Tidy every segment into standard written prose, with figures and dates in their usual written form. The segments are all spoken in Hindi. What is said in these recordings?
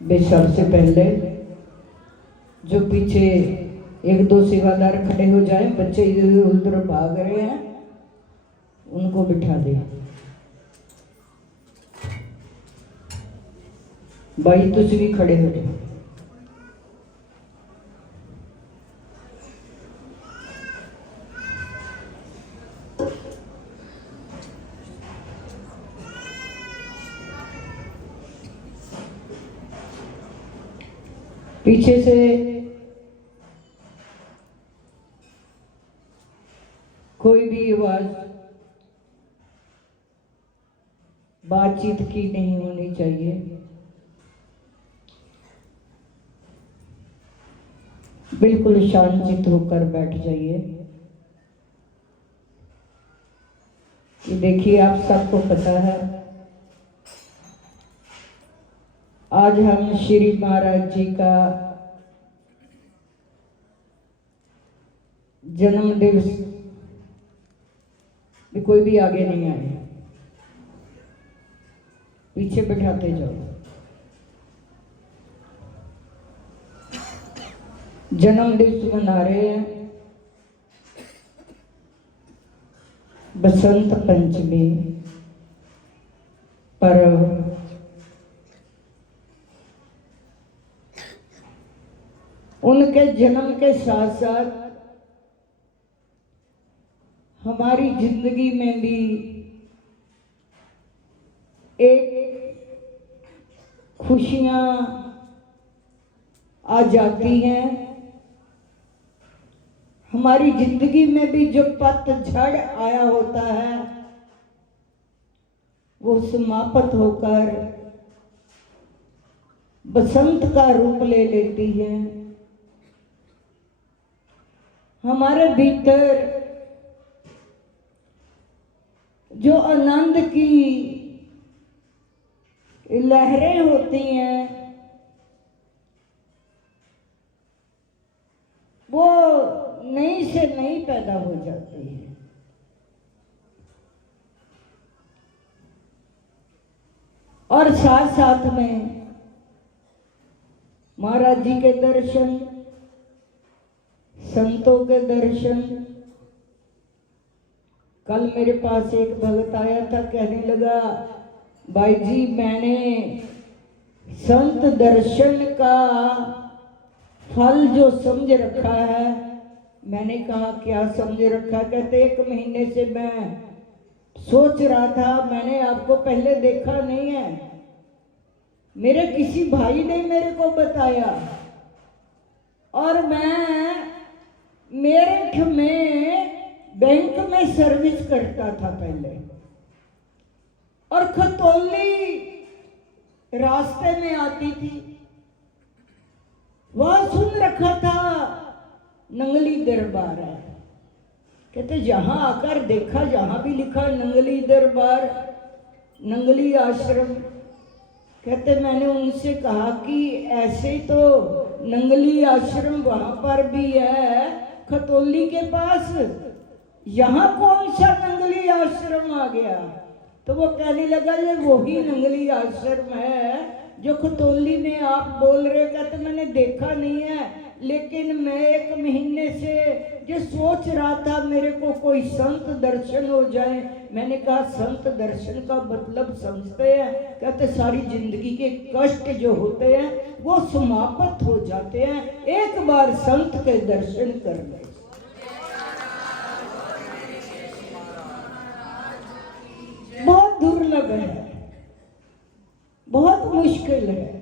वे सबसे पहले जो पीछे एक दो सेवादार खड़े हो जाए, बच्चे इधर उधर भाग रहे हैं, उनको बिठा दे। भाई तुझ भी खड़े हो जाओ। पीछे से कोई भी आवाज बातचीत की नहीं होनी चाहिए। बिल्कुल शांतचित्त होकर बैठ जाइए। ये देखिए, आप सबको पता है आज हम श्री महाराज जी का जन्म दिवस भी कोई भी आगे नहीं आए, पीछे बैठाते जाओ। जन्म दिवस मना रहे हैं, बसंत पंचमी पर्व। उनके जन्म के साथ साथ हमारी जिंदगी में भी एक खुशियां आ जाती हैं। हमारी जिंदगी में भी जो पतझड़ आया होता है वो समाप्त होकर बसंत का रूप ले लेती है। हमारे भीतर जो आनंद की लहरें होती हैं वो नई से नई पैदा हो जाती है। और साथ साथ में महाराज जी के दर्शन, संतों के दर्शन। कल मेरे पास एक भगत आया था, कहने लगा भाई जी मैंने संत दर्शन का फल जो समझ रखा है। मैंने कहा क्या समझ रखा? कहते 1 महीने से मैं सोच रहा था, मैंने आपको पहले देखा नहीं है, मेरे किसी भाई ने मेरे को बताया और मैं मेरठ में बैंक में सर्विस करता था पहले, और खतौली रास्ते में आती थी, वह सुन रखा था नंगली दरबार है। कहते जहां आकर देखा, जहां भी लिखा नंगली दरबार, नंगली आश्रम। कहते मैंने उनसे कहा कि ऐसे तो नंगली आश्रम वहां पर भी है खतौली के पास, यहाँ कौन सा नंगली आश्रम आ गया? तो वो कहने लगा ये वही नंगली आश्रम है जो खतौली में आप बोल रहे हो। कहते मैंने देखा नहीं है, लेकिन मैं 1 महीने से जो सोच रहा था मेरे को कोई संत दर्शन हो जाए। मैंने कहा संत दर्शन का मतलब समझते हैं? कहते सारी जिंदगी के कष्ट जो होते हैं वो समाप्त हो जाते हैं एक बार संत के दर्शन करने। बहुत दुर्लभ है, बहुत मुश्किल है।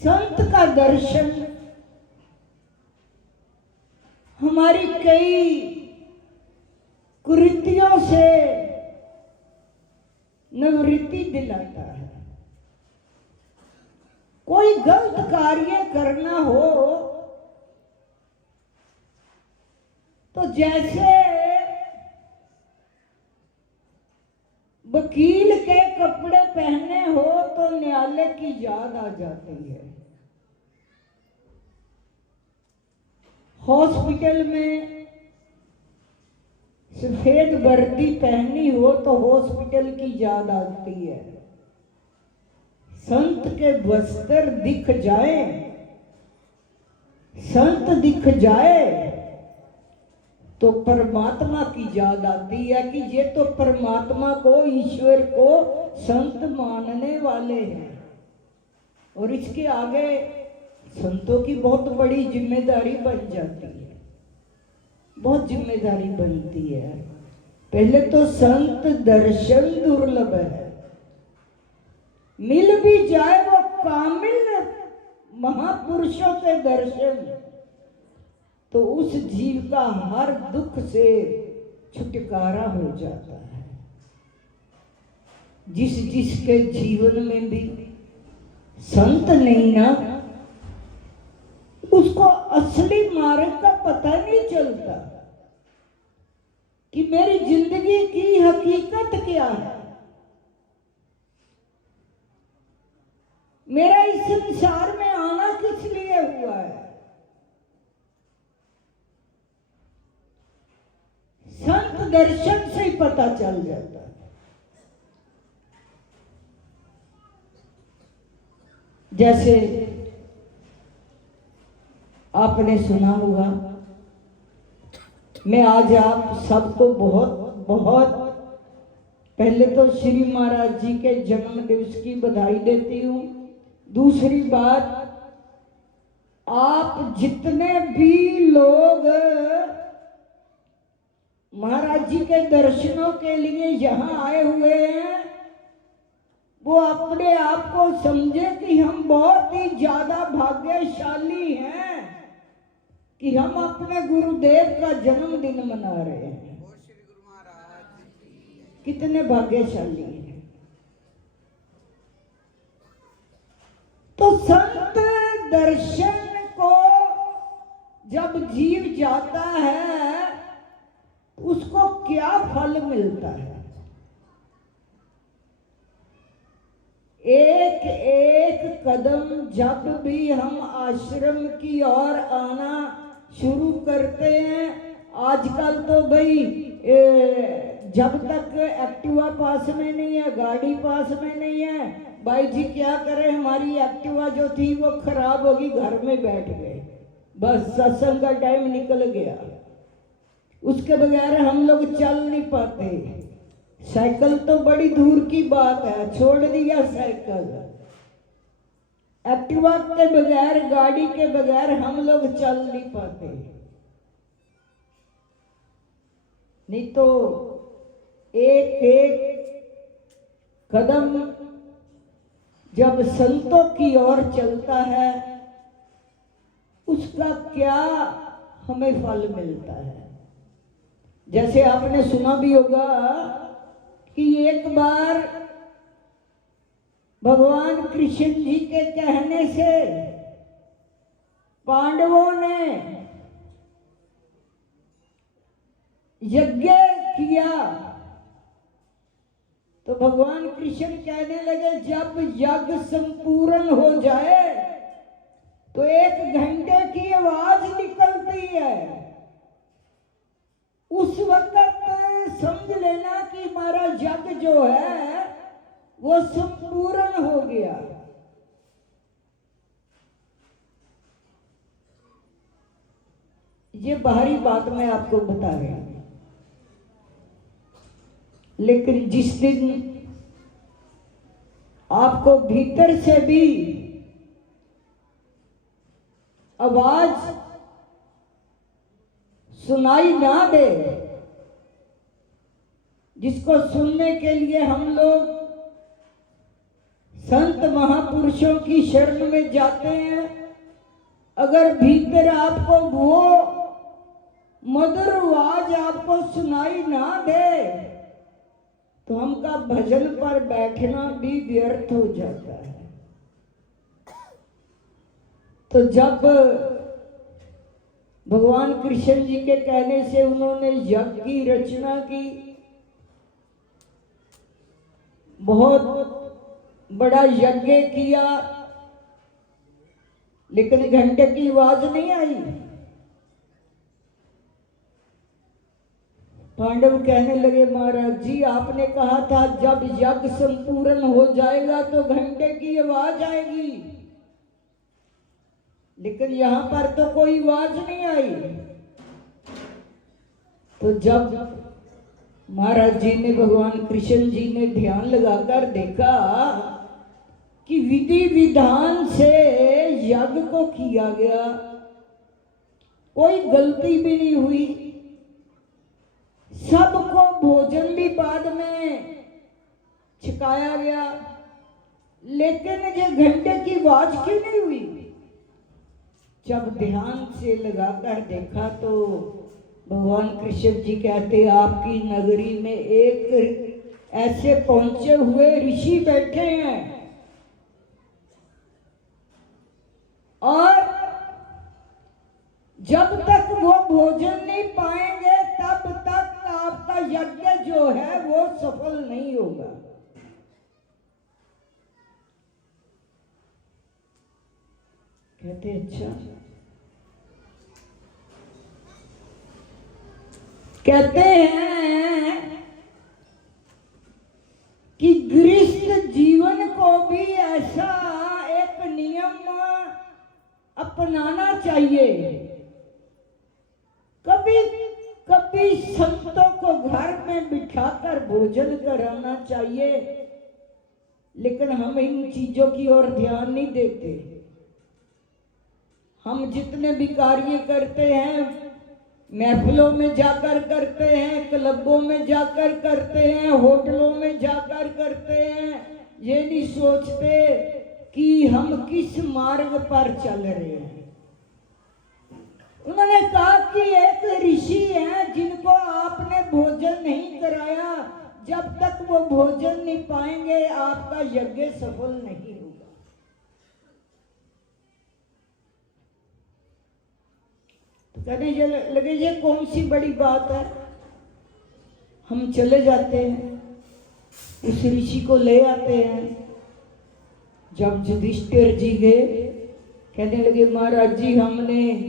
संत का दर्शन हमारी कई कुरीतियों से निवृत्ति दिलाता है। कोई गलत कार्य करना हो तो जैसे वकील के कपड़े पहने हो तो न्यायालय की याद आ जाती है। हॉस्पिटल में सफेद वर्दी पहनी हो तो हॉस्पिटल की याद आती है। संत के वस्त्र दिख जाए, संत दिख जाए तो परमात्मा की याद आती है कि ये तो परमात्मा को, ईश्वर को संत मानने वाले हैं। और इसके आगे संतों की बहुत बड़ी जिम्मेदारी बन जाती है, बहुत जिम्मेदारी बनती है। पहले तो संत दर्शन दुर्लभ है, मिल भी जाए वो कामिल महापुरुषों के दर्शन तो उस जीव का हर दुख से छुटकारा हो जाता है। जिसके जीवन में भी संत नहीं ना, उसको असली मार्ग का पता नहीं चलता कि मेरी जिंदगी की हकीकत क्या है, मेरा इस संसार में आना किस लिए हुआ है। संत दर्शन से ही पता चल जाता है। जैसे आपने सुना होगा, मैं आज आप सबको बहुत बहुत पहले तो श्री महाराज जी के जन्म दिवस की बधाई देती हूँ। दूसरी बात, आप जितने भी लोग महाराज जी के दर्शनों के लिए यहाँ आए हुए हैं, वो अपने आप को समझे कि हम बहुत ही ज्यादा भाग्यशाली हैं कि हम अपने गुरुदेव का जन्मदिन मना रहे हैं। कितने भाग्यशाली हैं। तो संत दर्शन को जब जीव जाता है उसको क्या फल मिलता है। एक एक कदम जब भी हम आश्रम की ओर आना शुरू करते हैं, आजकल तो भाई जब तक एक्टिवा पास में नहीं है, गाड़ी पास में नहीं है, भाई जी क्या करें, हमारी एक्टिवा जो थी वो खराब होगी, घर में बैठ गए, बस सत्संग का टाइम निकल गया। उसके बगैर हम लोग चल नहीं पाते। साइकिल तो बड़ी दूर की बात है, छोड़ दिया साइकिल। एक्टिवा के बगैर, गाड़ी के बगैर हम लोग चल नहीं पाते। नहीं तो एक एक कदम जब संतों की ओर चलता है उसका क्या हमें फल मिलता है। जैसे आपने सुना भी होगा कि एक बार भगवान कृष्ण जी के कहने से पांडवों ने यज्ञ किया, तो भगवान कृष्ण कहने लगे जब यज्ञ संपूर्ण हो जाए तो 1 घंटे की आवाज निकलती है, उस वक्त समझ लेना कि हमारा यज्ञ जो है वो संपूर्ण हो गया। ये बाहरी बात मैं आपको बता रही हूं, लेकिन जिस दिन आपको भीतर से भी आवाज सुनाई ना दे, जिसको सुनने के लिए हम लोग संत महापुरुषों की शरण में जाते हैं, अगर भीतर आपको वो मधुर आवाज आपको सुनाई ना दे तो हमका भजन पर बैठना भी व्यर्थ हो जाता है। तो जब भगवान कृष्ण जी के कहने से उन्होंने यज्ञ की रचना की, बहुत बड़ा यज्ञ किया, लेकिन घंटे की आवाज नहीं आई। पांडव कहने लगे महाराज जी आपने कहा था जब यज्ञ संपूर्ण हो जाएगा तो घंटे की आवाज आएगी, लेकिन यहां पर तो कोई आवाज नहीं आई। तो जब महाराज जी ने, भगवान कृष्ण जी ने ध्यान लगाकर देखा कि विधि विधान से यज्ञ को किया गया, कोई गलती भी नहीं हुई, सबको भोजन भी बाद में छिकाया गया, लेकिन ये घंटे की आवाज क्यों नहीं हुई? जब ध्यान से लगाकर देखा तो भगवान कृष्ण जी कहते आपकी नगरी में एक ऐसे पहुंचे हुए ऋषि बैठे हैं और जब तक वो भोजन नहीं पाएंगे तब तक आपका यज्ञ जो है वो सफल नहीं होगा। कहते अच्छा, कहते हैं कि गृहस्थ जीवन को भी ऐसा एक नियम अपनाना चाहिए। कभी कभी संतों को घर में बिठाकर भोजन कराना चाहिए, लेकिन हम इन चीजों की ओर ध्यान नहीं देते। हम जितने भी कार्य करते हैं महफिलों में जाकर करते हैं, क्लबों में जाकर करते हैं, होटलों में जाकर करते हैं, ये नहीं सोचते कि हम किस मार्ग पर चल रहे हैं। उन्होंने कहा कि एक ऋषि हैं जिनको आपने भोजन नहीं कराया, जब तक वो भोजन नहीं पाएंगे आपका यज्ञ सफल नहीं होगा। तो कहने लगे ये कौन सी बड़ी बात है। हम चले जाते हैं, उस ऋषि को ले आते हैं। जब युधिष्ठिर जी गए, कहने लगे महाराज जी हमने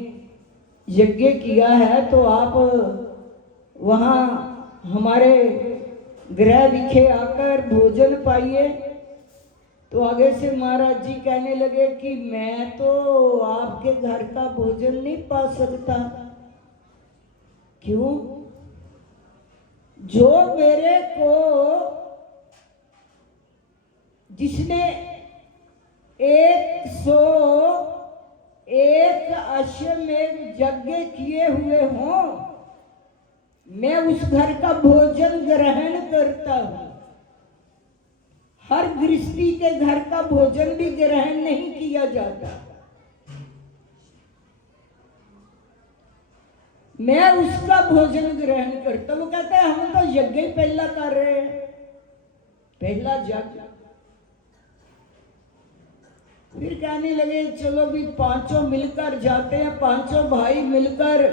यज्ञ किया है तो आप वहाँ हमारे गृह विखे आकर भोजन पाइए। तो आगे से महाराज जी कहने लगे कि मैं तो आपके घर का भोजन नहीं पा सकता। क्यों? जो मेरे को जिसने 101 अश्वमेध यज्ञ किए हुए हों, मैं उस घर का भोजन ग्रहण करता हूं। हर गृहस्थी के घर का भोजन भी ग्रहण नहीं किया जाता। मैं उसका भोजन ग्रहण करता। वो कहता है हम तो यज्ञ ही पहला कर रहे हैं, पहला यज्ञ। फिर कहने लगे चलो भी पांचों मिलकर जाते हैं। पांचों भाई मिलकर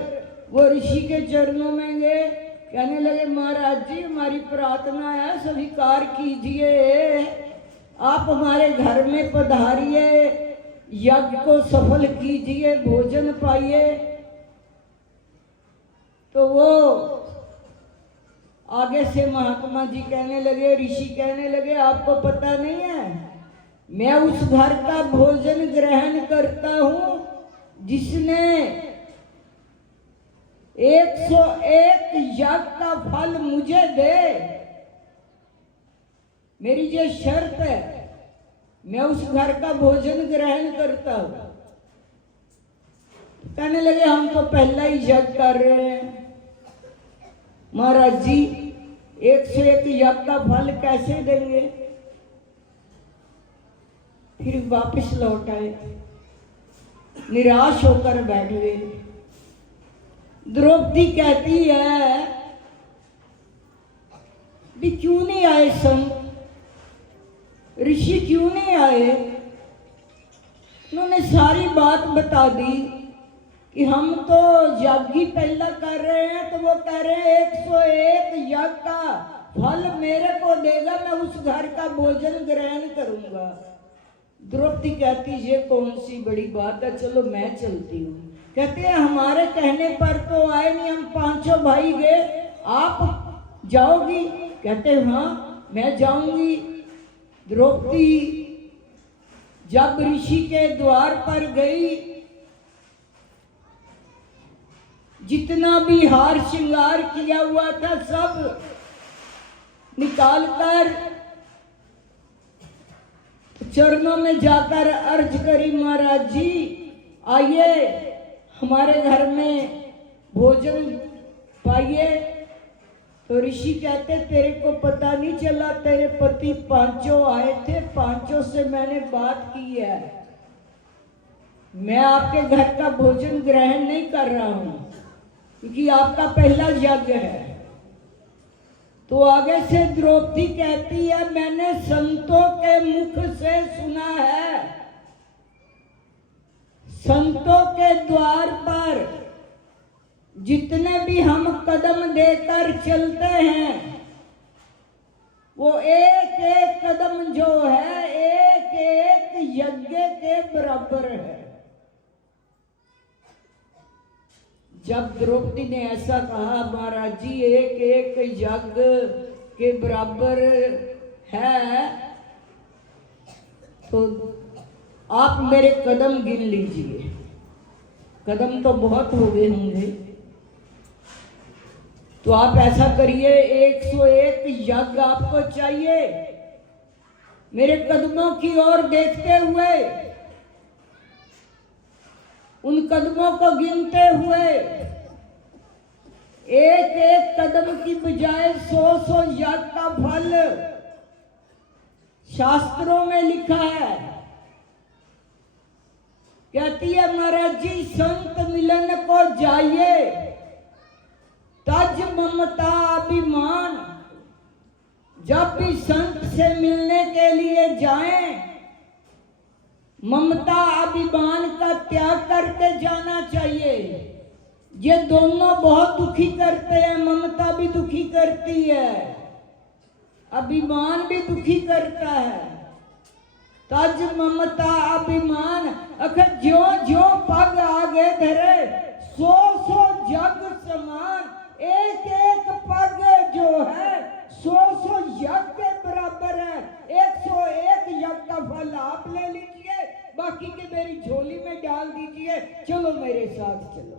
वो ऋषि के चरणों में गए। कहने लगे महाराज जी हमारी प्रार्थना है स्वीकार कीजिए, आप हमारे घर में पधारिए, यज्ञ को सफल कीजिए, भोजन पाइए। तो वो आगे से महात्मा जी कहने लगे, ऋषि कहने लगे आपको पता नहीं है मैं उस घर का भोजन ग्रहण करता हूं जिसने 101 यज्ञ का फल मुझे दे। मेरी ये शर्त है, मैं उस घर का भोजन ग्रहण करता हूं। कहने लगे हम तो पहला ही यज्ञ कर रहे हैं। महाराज जी 101 यज्ञ का फल कैसे देंगे? फिर वापस लौट आए, निराश होकर बैठ गए। द्रौपदी कहती है भी क्यों नहीं आए संत, ऋषि क्यों नहीं आए? उन्होंने सारी बात बता दी कि हम तो यज्ञ पहला कर रहे हैं। तो वो कह रहे हैं 101 यज्ञ का फल मेरे को देगा, मैं उस घर का भोजन ग्रहण करूंगा। द्रौपदी कहती ये कौन सी बड़ी बात है, चलो मैं चलती हूँ। कहते हैं हमारे कहने पर तो आए नहीं, हम पांचों भाई गए, आप जाओगी? कहते हाँ मैं जाऊंगी। द्रौपदी जब ऋषि के द्वार पर गई, जितना भी हार श्रृंगार किया हुआ था सब निकालकर चरणों में जाकर अर्ज करी, महाराज जी आइए हमारे घर में भोजन पाइए। तो ऋषि कहते तेरे को पता नहीं चला, तेरे पति पांचों आए थे, पांचों से मैंने बात की है, मैं आपके घर का भोजन ग्रहण नहीं कर रहा हूं क्योंकि आपका पहला यज्ञ है। तो आगे से द्रौपदी कहती है मैंने संतों के मुख से सुना है, संतों के द्वार पर जितने भी हम कदम देकर चलते हैं वो एक एक कदम जो है एक एक यज्ञ के बराबर है। जब द्रौपदी ने ऐसा कहा महाराज जी एक एक यज्ञ के बराबर है, तो आप मेरे कदम गिन लीजिए। कदम तो बहुत हो गए होंगे, तो आप ऐसा करिए 101 यज्ञ आपको चाहिए। मेरे कदमों की ओर देखते हुए, उन कदमों को गिनते हुए एक एक कदम की बजाय 100 यज्ञ का फल शास्त्रों में लिखा है। कहती है महाराज जी संत मिलन को जाइए, तज ममता अभिमान। जब भी संत से मिलने के लिए जाएं, ममता अभिमान का त्याग करके जाना चाहिए। ये दोनों बहुत दुखी करते हैं, ममता भी दुखी करती है, अभिमान भी दुखी करता है। तज ममता अभिमान अगर ज्यो ज्यो पग आगे धरे 100 जग समान। एक एक पग जो है 100 यज्ञ के बराबर है। 101 यज्ञ का फल आप ले लीजिए, बाकी के मेरी झोली में डाल दीजिए। चलो मेरे साथ चलो।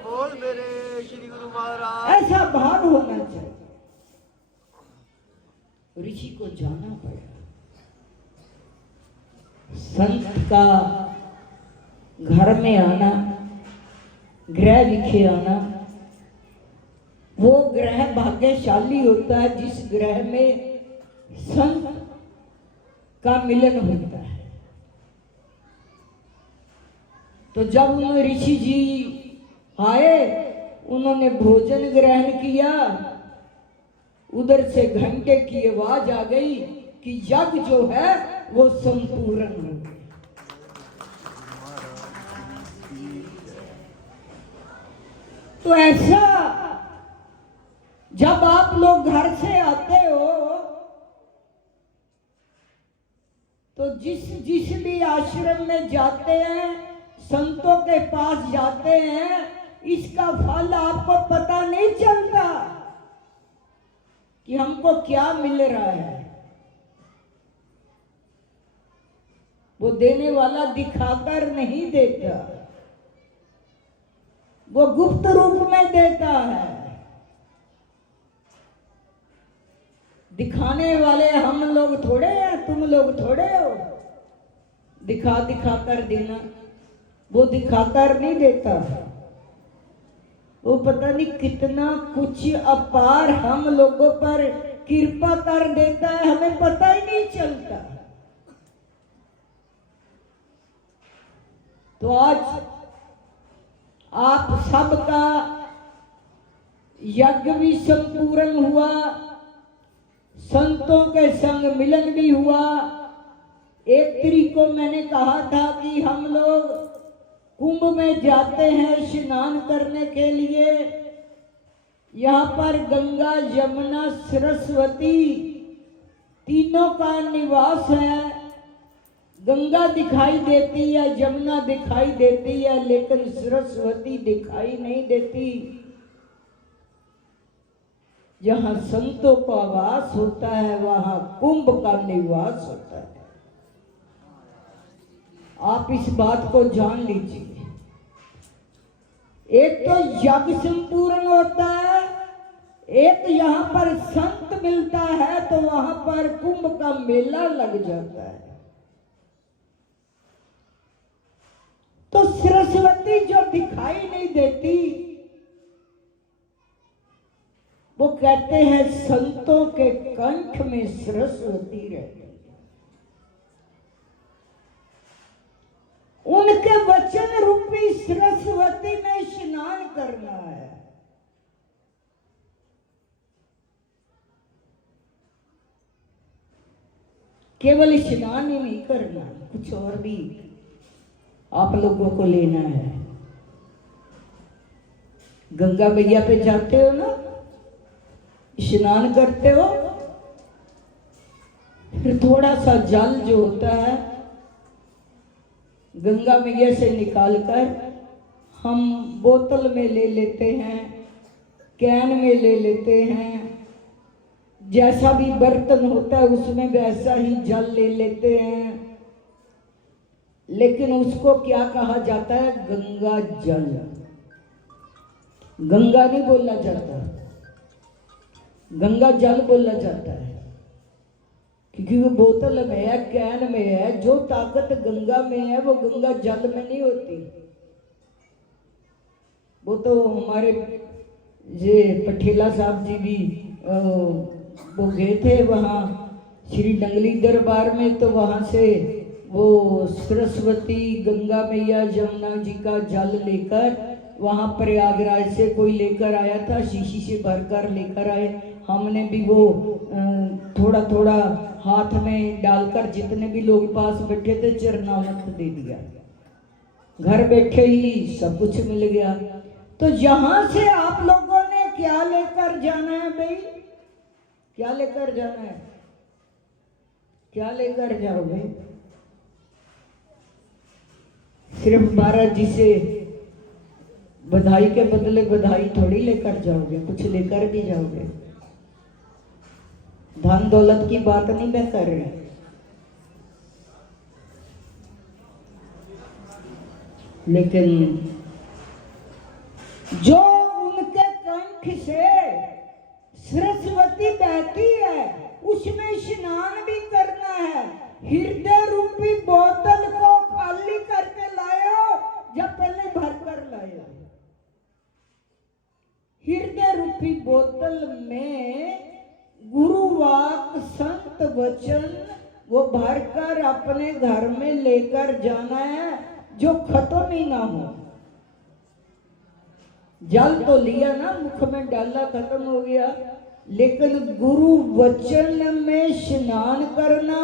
बोल मेरे श्री गुरु महाराज। ऐसा भाव होना चाहिए। ऋषि को जाना पड़ा, संत का घर में आना, ग्रह विखे आना। वो ग्रह भाग्यशाली होता है जिस ग्रह में संत का मिलन होता है। तो जब उन ऋषि जी आए, उन्होंने भोजन ग्रहण किया, उधर से घंटे की आवाज आ गई कि यज्ञ जो है वो संपूर्ण हो गया। तो ऐसा जब आप लोग घर से आते हो तो जिस जिस भी आश्रम में जाते हैं, संतों के पास जाते हैं, इसका फल आपको पता नहीं चलता कि हमको क्या मिल रहा है। वो देने वाला दिखाकर नहीं देता, वो गुप्त रूप में देता है। दिखाने वाले हम लोग थोड़े हैं, तुम लोग थोड़े हो दिखा दिखा कर देना। वो दिखाकर नहीं देता, वो पता नहीं कितना कुछ अपार हम लोगों पर कृपा कर देता है, हमें पता ही नहीं चलता। तो आज आप सबका यज्ञ भी संपूर्ण हुआ, संतों के संग मिलन भी हुआ। 1 तारीख को मैंने कहा था कि हम लोग कुंभ में जाते हैं स्नान करने के लिए। यहाँ पर गंगा यमुना सरस्वती तीनों का निवास है। गंगा दिखाई देती है, यमुना दिखाई देती है, लेकिन सरस्वती दिखाई नहीं देती। जहाँ संतों का वास होता है वहाँ कुंभ का निवास होता है। आप इस बात को जान लीजिए। एक तो यज्ञ संपूर्ण होता है, एक यहाँ पर संत मिलता है तो वहां पर कुंभ का मेला लग जाता है। तो सरस्वती जो दिखाई नहीं देती, वो कहते हैं संतों के कंठ में सरस्वती रहती है। उनके वचन रूपी सरस्वती में स्नान करना है। केवल स्नान ही नहीं करना, कुछ और भी आप लोगों को लेना है। गंगा मैया पे जाते हो ना, स्नान करते हो, फिर थोड़ा सा जल जो होता है गंगा मैया से निकालकर हम बोतल में ले लेते हैं, कैन में ले लेते हैं, जैसा भी बर्तन होता है उसमें वैसा ही जल ले लेते हैं। लेकिन उसको क्या कहा जाता है? गंगा जल। गंगा नहीं बोला जाता, गंगा जल बोला जाता है, क्योंकि वो बोतल में है, कैन में है। जो ताकत गंगा में है वो गंगा जल में नहीं होती। वो तो हमारे ये पटेला साहब जी भी वो गए थे वहाँ श्री नंगली दरबार में, तो वहाँ से वो सरस्वती, गंगा मैया, यमुना जी का जल लेकर वहाँ प्रयागराज से कोई लेकर आया था, शीशी से भरकर लेकर आए। हमने भी वो थोड़ा थोड़ा हाथ में डालकर जितने भी लोग पास बैठे थे चरणामृत दे दिया। घर बैठे ही सब कुछ मिल गया। तो यहाँ से आप लोगों ने क्या लेकर जाना है भाई? क्या लेकर जाना है? क्या लेकर जाओगे? सिर्फ महाराज जी से बधाई के बदले बधाई थोड़ी लेकर जाओगे, कुछ लेकर भी जाओगे। धन दौलत की बात नहीं मैं कर रही, लेकिन जो उनके कंठ से सरस्वती बहती है उसमें स्नान भी करना है। हृदय रूपी बोतल को खाली करके लायो या पहले भर कर लायो? हृदय रूपी बोतल में गुरु वाक, संत वचन वो भरकर अपने घर में लेकर जाना है, जो खत्म ही ना हो। जल तो लिया ना, मुख में डाला, खत्म हो गया, लेकिन गुरु वचन में स्नान करना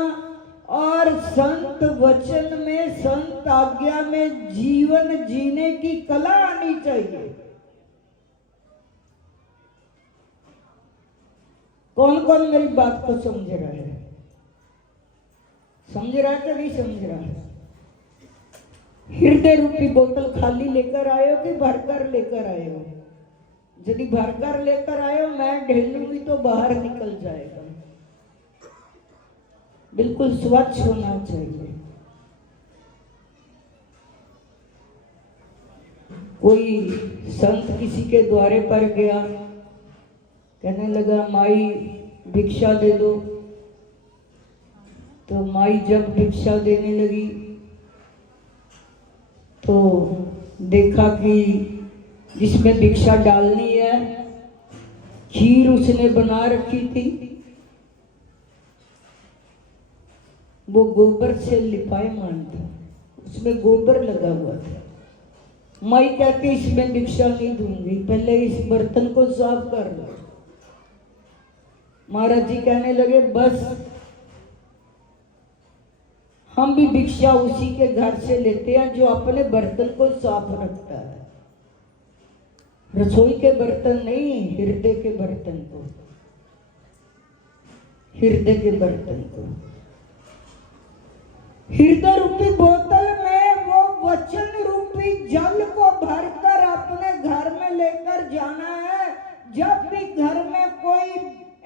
और संत वचन में, संत आज्ञा में जीवन जीने की कला आनी चाहिए। कौन कौन मेरी बात को समझ रहा है? समझ रहा है कि नहीं समझ रहा है? हृदय रूपी बोतल खाली लेकर आयो कि भरकर लेकर आयो? यदि भरकर लेकर आयो, मैं ढेलूंगी तो बाहर निकल जाएगा। बिल्कुल स्वच्छ होना चाहिए। कोई संत किसी के द्वारे पर गया, कहने लगा माई भिक्षा दे दो। तो माई जब भिक्षा देने लगी तो देखा कि जिसमें भिक्षा डालनी है, खीर उसने बना रखी थी, वो गोबर से लिपायमान था, उसमें गोबर लगा हुआ था। माई कहती इसमें भिक्षा नहीं दूंगी, पहले इस बर्तन को साफ कर लो। महाराज जी कहने लगे बस हम भी भिक्षा उसी के घर से लेते हैं जो अपने बर्तन को साफ रखता है। रसोई के बर्तन नहीं, हृदय के बर्तन को, हृदय के बर्तन को। हृदय रूपी बोतल में वो वचन रूपी जल को भरकर अपने घर में लेकर जाना है, जब भी घर में कोई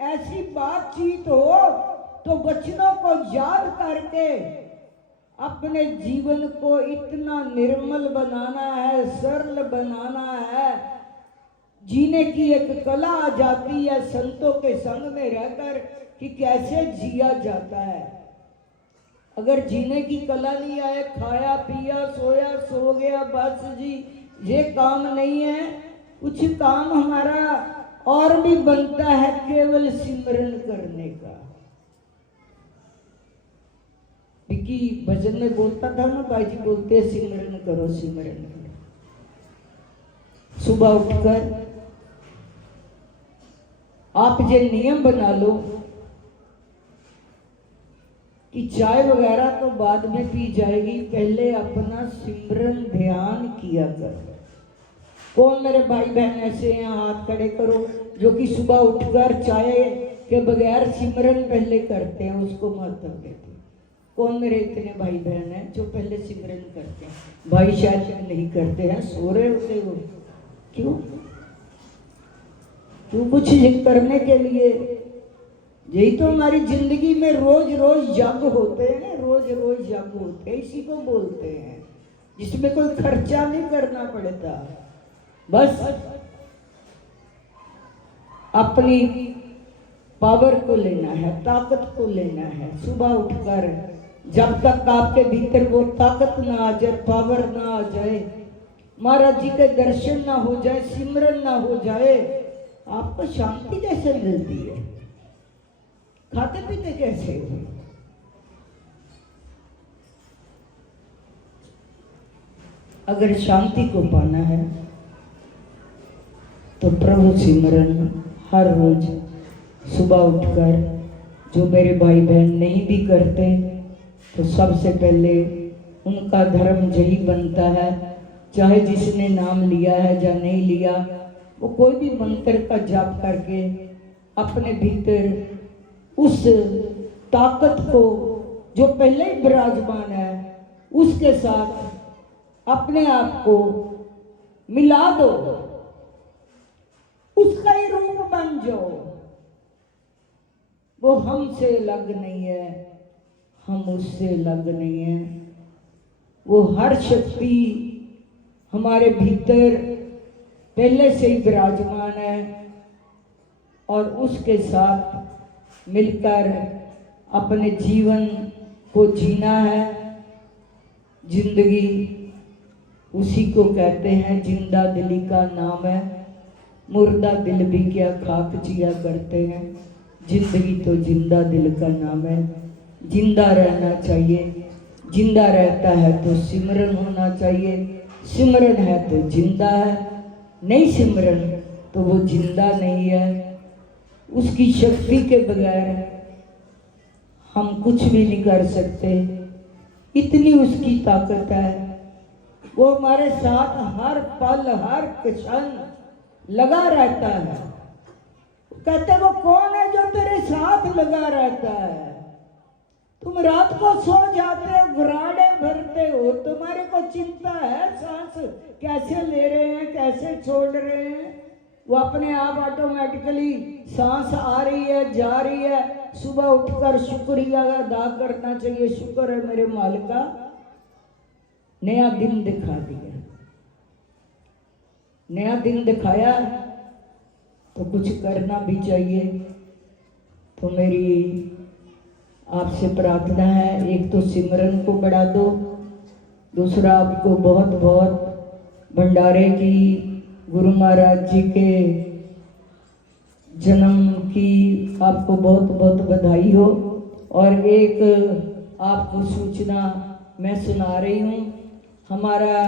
ऐसी बातचीत हो तो वचनों को याद करके अपने जीवन को इतना निर्मल बनाना है, सरल बनाना है। जीने की एक कला आ जाती है संतों के संग में रहकर कि कैसे जिया जाता है। अगर जीने की कला नहीं आए, खाया पिया सोया सो गया बस जी, ये काम नहीं है। कुछ काम हमारा और भी बनता है केवल सिमरन करने का। विकी भजन में बोलता था ना, भाई जी बोलते हैं सिमरन करो सिमरन करो। सुबह उठकर आप ये नियम बना लो कि चाय वगैरह तो बाद में पी जाएगी, पहले अपना सिमरन ध्यान किया कर। कौन मेरे भाई बहन ऐसे हैं, हाथ खड़े करो, जो कि सुबह उठकर चाय के बगैर सिमरन पहले करते हैं, उसको महत्व देते हैं। कौन मेरे इतने भाई बहन हैं जो पहले सिमरन करते हैं? भाई शायद नहीं करते हैं, सो रहे होते हो। क्यों कुछ करने के लिए? यही तो हमारी जिंदगी में रोज रोज यज्ञ होते हैं, रोज रोज यज्ञ होते हैं, इसी को बोलते हैं, जिसमें कोई खर्चा नहीं करना पड़ता। बस अपनी पावर को लेना है, ताकत को लेना है। सुबह उठकर जब तक आपके भीतर वो ताकत ना आ जाए, पावर ना आ जाए, महाराज जी के दर्शन ना हो जाए, सिमरन ना हो जाए, आपको शांति कैसे मिलती है? खाते पीते कैसे हो? अगर शांति को पाना है तो प्रभु सिमरन हर रोज सुबह उठकर, जो मेरे भाई बहन नहीं भी करते तो सबसे पहले उनका धर्म यही बनता है, चाहे जिसने नाम लिया है या नहीं लिया, वो कोई भी मंत्र का जाप करके अपने भीतर उस ताकत को जो पहले ही विराजमान है उसके साथ अपने आप को मिला दो, उसका ही रूप बन जाओ। वो हमसे अलग नहीं है, हम उससे अलग नहीं है। वो हर शक्ति हमारे भीतर पहले से ही विराजमान है और उसके साथ मिलकर अपने जीवन को जीना है। जिंदगी उसी को कहते हैं, जिंदा दिली का नाम है, मुर्दा दिल भी क्या खाक जिया करते हैं। जिंदगी तो जिंदा दिल का नाम है, जिंदा रहना चाहिए। जिंदा रहता है तो सिमरन होना चाहिए, सिमरन है तो जिंदा है, नहीं सिमरन तो वो जिंदा नहीं है। उसकी शक्ति के बगैर हम कुछ भी नहीं कर सकते, इतनी उसकी ताकत है। वो हमारे साथ हर पल हर क्षण लगा रहता है। कहते वो कौन है जो तेरे साथ लगा रहता है? तुम रात को सो जाते हो, घुराड़े भरते हो, तुम्हारे को चिंता है सांस कैसे ले रहे हैं, कैसे छोड़ रहे हैं? वो अपने आप ऑटोमेटिकली सांस आ रही है, जा रही है। सुबह उठकर शुक्रिया अदा करना चाहिए, शुक्र है मेरे मालिका, नया दिन दिखा दिया। नया दिन दिखाया तो कुछ करना भी चाहिए। तो मेरी आपसे प्रार्थना है, एक तो सिमरन को बढ़ा दो, दूसरा आपको बहुत बहुत भंडारे की, गुरु महाराज जी के जन्म की आपको बहुत बहुत बधाई हो। और एक आपको सूचना मैं सुना रही हूँ, हमारा